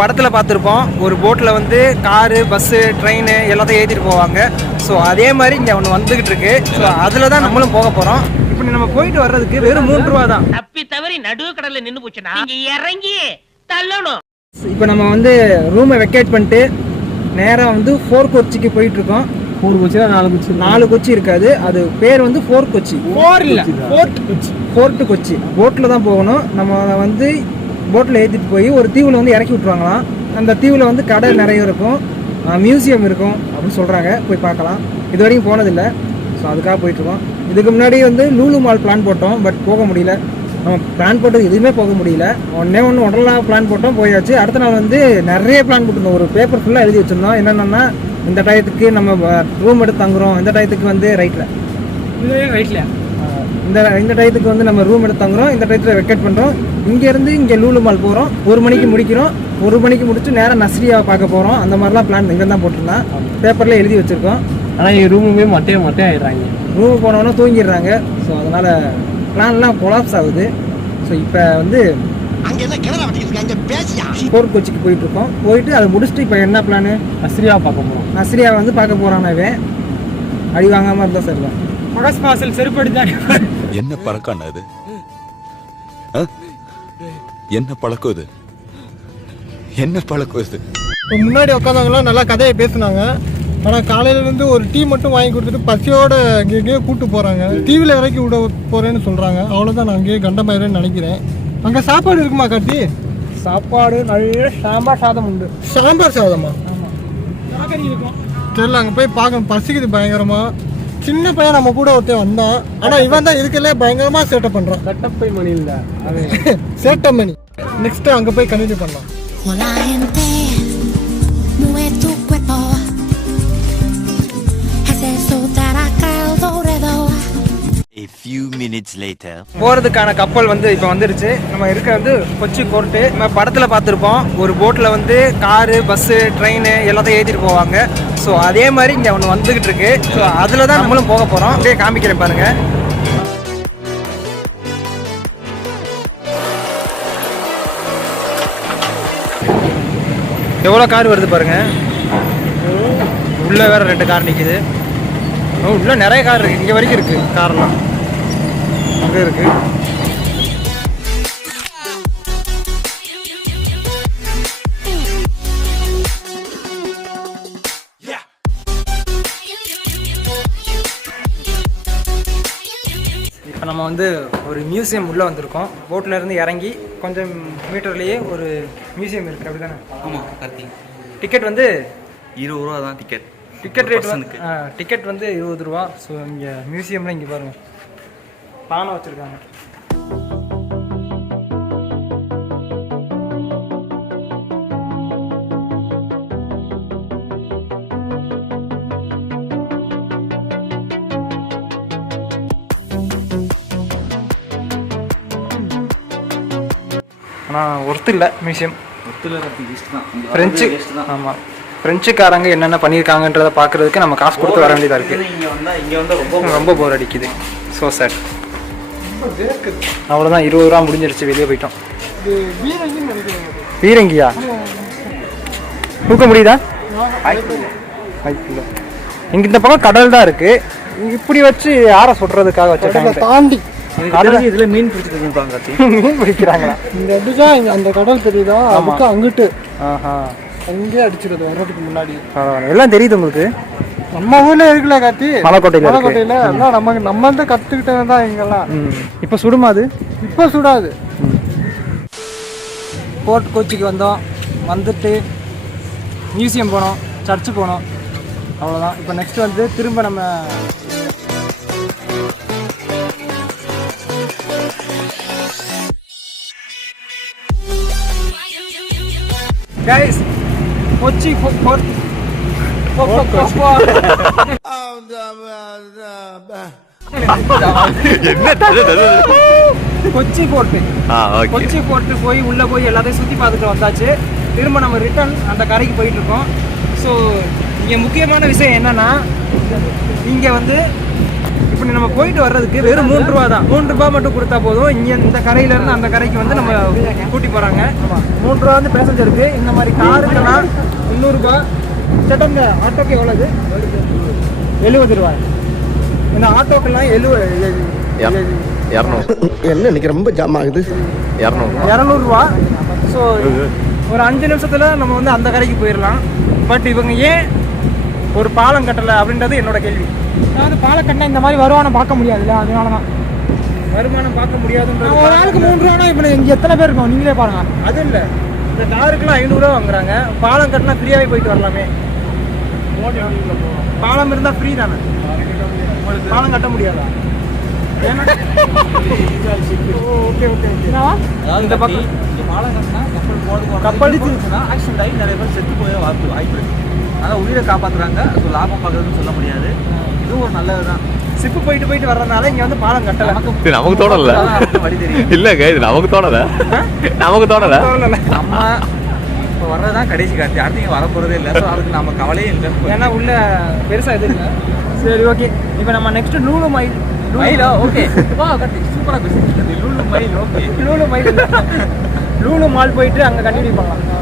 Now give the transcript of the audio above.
படத்தில் பார்த்துருப்போம், ஒரு போட்டில் வந்து காரு, பஸ்ஸு, ட்ரெயின் எல்லாத்தையும் ஏற்றிட்டு போவாங்க. ஸோ அதே மாதிரி இங்கே ஒன்று வந்துகிட்டு இருக்கு. ஸோ அதில் தான் நம்மளும் போக போகிறோம். இப்படி நம்ம போயிட்டு வர்றதுக்கு வெறும் 3 ரூபா தான். தப்பி தவறி நடுவு கடல்ல நின்று போச்சுன்னா இறங்கி தள்ளணும். இப்போ நம்ம வந்து ரூமை வெக்கேட் பண்ணிட்டு நேராக வந்து 4 கொச்சிக்கு போயிட்டு இருக்கோம். 4 கொச்சி 4 கொச்சி 4 கொச்சி இருக்காது, அது பேர் வந்து 4 கொச்சி. 4 இல்லை, ஃபோர்ட் கொச்சி. போட்டில் தான் போகணும். நம்ம வந்து போட்டில் ஏற்றிட்டு போய் ஒரு தீவில் வந்து இறக்கி விட்ருவாங்களாம். அந்த தீவில் வந்து கடை நிறைய இருக்கும், மியூசியம் இருக்கும் அப்படின்னு சொல்கிறாங்க. போய் பார்க்கலாம். இது வரைக்கும் போனதில்லை. ஸோ அதுக்காக போயிட்டுருக்கோம். இதுக்கு முன்னாடி வந்து லூலு மால் பிளான் போட்டோம், பட் போக முடியல. நம்ம பிளான் போட்டது எதுவுமே போக முடியல. ஒன்று உடனே பிளான் போட்டோம், போயாச்சு. அடுத்த நாள் வந்து நிறைய பிளான் போட்டிருந்தோம். ஒரு பேப்பர் ஃபுல்லாக எழுதி வச்சுருந்தோம். என்னென்னா, இந்த டயத்துக்கு நம்ம ரூம் எடுத்து தங்குறோம், இந்த டயத்துக்கு வந்து ரைட்டில் இந்த டயத்துக்கு வந்து நம்ம ரூம் எடுத்து தங்குறோம், இந்த டயத்தில் வெக்கேட் பண்ணுறோம். இங்கேருந்து இங்கே லூலு மால் போகிறோம், 1 மணிக்கு முடிக்கிறோம். 1 மணிக்கு முடிச்சு நேராக நஸ்ரியாவை பார்க்க போகிறோம். அந்த மாதிரிலாம் பிளான் இங்கே தான் போட்டிருந்தேன். பேப்பரில் எழுதி வச்சுருக்கோம். ஆனால் எங்கள் ரூமுமே மொட்டை ஆகிடுறாங்க. ரூமுக்கு போனோன்னா தூங்கிடுறாங்க. ஸோ அதனால் பிளான்லாம் கொலாப்ஸ் ஆகுது. ஸோ இப்போ வந்து 4 கொச்சிக்கு போயிட்டுருக்கோம். போயிட்டு அதை முடிச்சுட்டு இப்போ என்ன பிளானு? நஸ்ரியாவை பார்க்க போகிறோம். நஸ்ரியாவை வந்து பார்க்க போகிறானவே அடி வாங்காமல் இருந்தால் சரிதான். மகஸ் பாசல் செருப்படி தான். என்ன பழக்கம் அது? என்ன பழக்கம் இது? என்ன பழக்கம் இது? முன்னாடி உட்காந்தவங்களாம் நல்லா கதையை பேசுனாங்க. ஆனால் காலையிலேருந்து ஒரு டீ மட்டும் வாங்கி கொடுத்துட்டு பசியோட எங்கேயோ கூப்பிட்டு போகிறாங்க. டிவியில் இறக்கி விட போகிறேன்னு சொல்கிறாங்க. அவ்வளோதான், நான் அங்கேயே கண்டமாயிரேன்னு நினைக்கிறேன். அங்கே சாப்பாடு இருக்குமா கார்த்தி? சாப்பாடு நல்ல சாம்பார் சாதம் உண்டு. சாம்பார் சாதமா? ஆமாம், இருக்கும். தெரியல, அங்கே போய் பார்க்கணும். பசிக்குது பயங்கரமாக. சின்ன பையன் நம்ம கூட ஒருத்தன் வந்தான். ஆனால் இவன் தான் இருக்கலே பயங்கரமாக சேட்டை பண்ணுறான். கட்டப்பை மணி இல்லை, அது சேட்டை மணி. நெக்ஸ்ட்டு அங்கே போய் கண்டினியூ பண்ணலாம். போகிறதுக்கான கப்பல் வந்து இப்போ வந்துருச்சு. நம்ம இருக்க வந்து கொச்சி போர்ட்டு. நம்ம படத்தில் பார்த்துருப்போம், ஒரு போட்டில் வந்து காரு, பஸ்ஸு, ட்ரெயின் எல்லாத்தையும் ஏற்றிட்டு போவாங்க. ஸோ அதே மாதிரி இங்கே ஒன்று வந்துகிட்டு இருக்கு. ஸோ அதில் தான் நம்மளும் போக போகிறோம். அப்படியே காமிக்கிறேன் பாருங்க. எவ்வளோ கார் வருது பாருங்க. உள்ளே வேற 2 கார் நிற்கிது. உள்ள நிறைய கார் இருக்குது. இங்கே வரைக்கும் இருக்குது கார்லாம். அங்கே இருக்குது. இப்போ நம்ம வந்து ஒரு மியூசியம் உள்ளே வந்திருக்கோம். போட்டில் இருந்து இறங்கி கொஞ்சம் மீட்டர்லேயே ஒரு மியூசியம் இருக்குது. அப்படி தானே? ஆமாம் கார்த்தி. டிக்கெட் வந்து 20 ரூபா தான் டிக்கெட். டிக்கெட் ரேட் வந்து டிக்கெட் வந்து 20 ரூபா. ஸோ இங்கே மியூசியமில் இங்கே பாருங்கள் பானை வச்சுருக்காங்க. ஆனால் ஒர்த்து இல்லை மியூசியம். ஃப்ரெஞ்சு, ஆமாம், ஃப்ரெஞ்சுக்காரங்க என்னென்ன பண்ணியிருக்காங்கன்றதை பார்க்குறதுக்கு நம்ம காசு கொடுத்து வர வேண்டியதாக இருக்குது. இங்கே வந்து ரொம்ப போர் அடிக்குது. ஸோ சார் அவ்வளோதான், 20 ரூபா முடிஞ்சிருச்சு. வெளியே போயிட்டோம். பீரங்கியா? தூக்க முடியுதா? இங்கே இந்த பக்கம் கடல் தான் இருக்குது. இப்படி வச்சு யாரை சொல்கிறதுக்காக வச்சுருக்காங்க? தாண்டி இதில் மீன் பிடிச்சிட்டு கார்த்தி. மீன் பிடிக்கிறாங்களா? இந்த அடிச்சா அந்த கடல் தெரியுதா? நமக்கு அங்கிட்டு அங்கேயே அடிச்சிருது வர்றதுக்கு முன்னாடி. எல்லாம் தெரியுது உங்களுக்கு? நம்ம ஊர்ல இருக்குல்ல கார்த்தி, மலைக்கோட்டையில எல்லாம் நம்ம வந்து கத்துக்கிட்டது தான் இங்கெல்லாம். இப்போ சுடுமா? அது இப்போ சுடாது. போர்ட் கொச்சிக்கு வந்தோம். வந்துட்டு மியூசியம் போனோம், சர்ச்சு போனோம், அவ்வளோதான். இப்போ நெக்ஸ்ட் வந்து திரும்ப நம்ம guys Kochi fort Kochi fort. Kochi fort போய் உள்ள போய் எல்லாத்தையும் சுற்றி பார்த்துட்டு வந்தாச்சு. திரும்ப நம்ம ரிட்டர்ன் அந்த கரைக்கு போயிட்டு இருக்கோம். ஸோ இங்கே முக்கியமான விஷயம் என்னன்னா, இங்கே வந்து இப்போ நம்ம போயிட்டு வர்றதுக்கு வெறும் 3 ரூபா தான். 3 ரூபா மட்டும் கொடுத்தா போதும். இங்கே இந்த கரையிலேருந்து அந்த கரைக்கு வந்து நம்ம கூட்டி போகிறாங்க. 3 ரூபா வந்து பேசஞ்சருக்கு. இந்த மாதிரி காருக்கெல்லாம் 300 ரூபா. சேட்டா இந்த ஆட்டோக்கு எவ்வளோது? 70 ரூபா. இந்த ஆட்டோக்கெல்லாம் 200. என்ன இன்னைக்கு ரொம்ப ஜாம் ஆகுது. 200 ரூபா. ஸோ ஒரு 5 நிமிஷத்தில் நம்ம வந்து அந்த கரைக்கு போயிடலாம். பட் இவங்க ஏன் ஒரு பாலம் கட்டலை அப்படின்றது என்னோட கேள்வி. அதாவது பாலம் கட்டினா இந்த மாதிரி வருமானம் பார்க்க முடியாதுல்ல, அதனால தான். வருமானம் பார்க்க முடியாதுன்றது. ஒரு ஆளுக்கு 3 ரூபானா இப்போ இங்கே எத்தனை பேர் இருக்கோம் நீங்களே பாருங்க. அது இல்லை, இந்த காருக்குலாம் 500 ரூபா வாங்குறாங்க. பாலம் கட்டினா ஃப்ரீயாகவே போயிட்டு வரலாமே. பாலம் இருந்தால் ஃப்ரீ தானே, பாலம் கட்ட முடியாதா? Okay okay. இந்த பக்கம் கப்பல் இருந்துச்சுன்னா ஆக்சிடென்ட் ஆகி நிறைய பேர் செத்து போய் வாய்ப்பு இருக்கு. ஆனால் உயிரை காப்பாற்றுறாங்க. அது லாபம் பார்க்கறதுன்னு சொல்ல முடியாது. இதுவும் ஒரு நல்லது தான். சிப்பு போயிட்டு வர்றதுனால இங்கே வந்து பாலம் கட்டலை. நமக்கு தோணல வழி தெரியும் இல்லங்க, இது நமக்கு தோணல. நம்ம இப்போ வர்றதுதான் கடைசி காட்சி. அடுத்து இங்கே வரப்போறதே இல்லை. ஸோ அதுக்கு நம்ம கவலையே இல்லை. ஏன்னா உள்ள பெருசாக எதுவும் இல்லை. சரி ஓகே. இப்போ நம்ம நெக்ஸ்ட் லூலு மயிலா ஓகே. வா கட்டி சூப்பராக பேசுறீங்க. லூலு மயில் ஓகே. லூலு மால் போயிட்டு அங்கே கண்டினியூ பண்ணலாம்.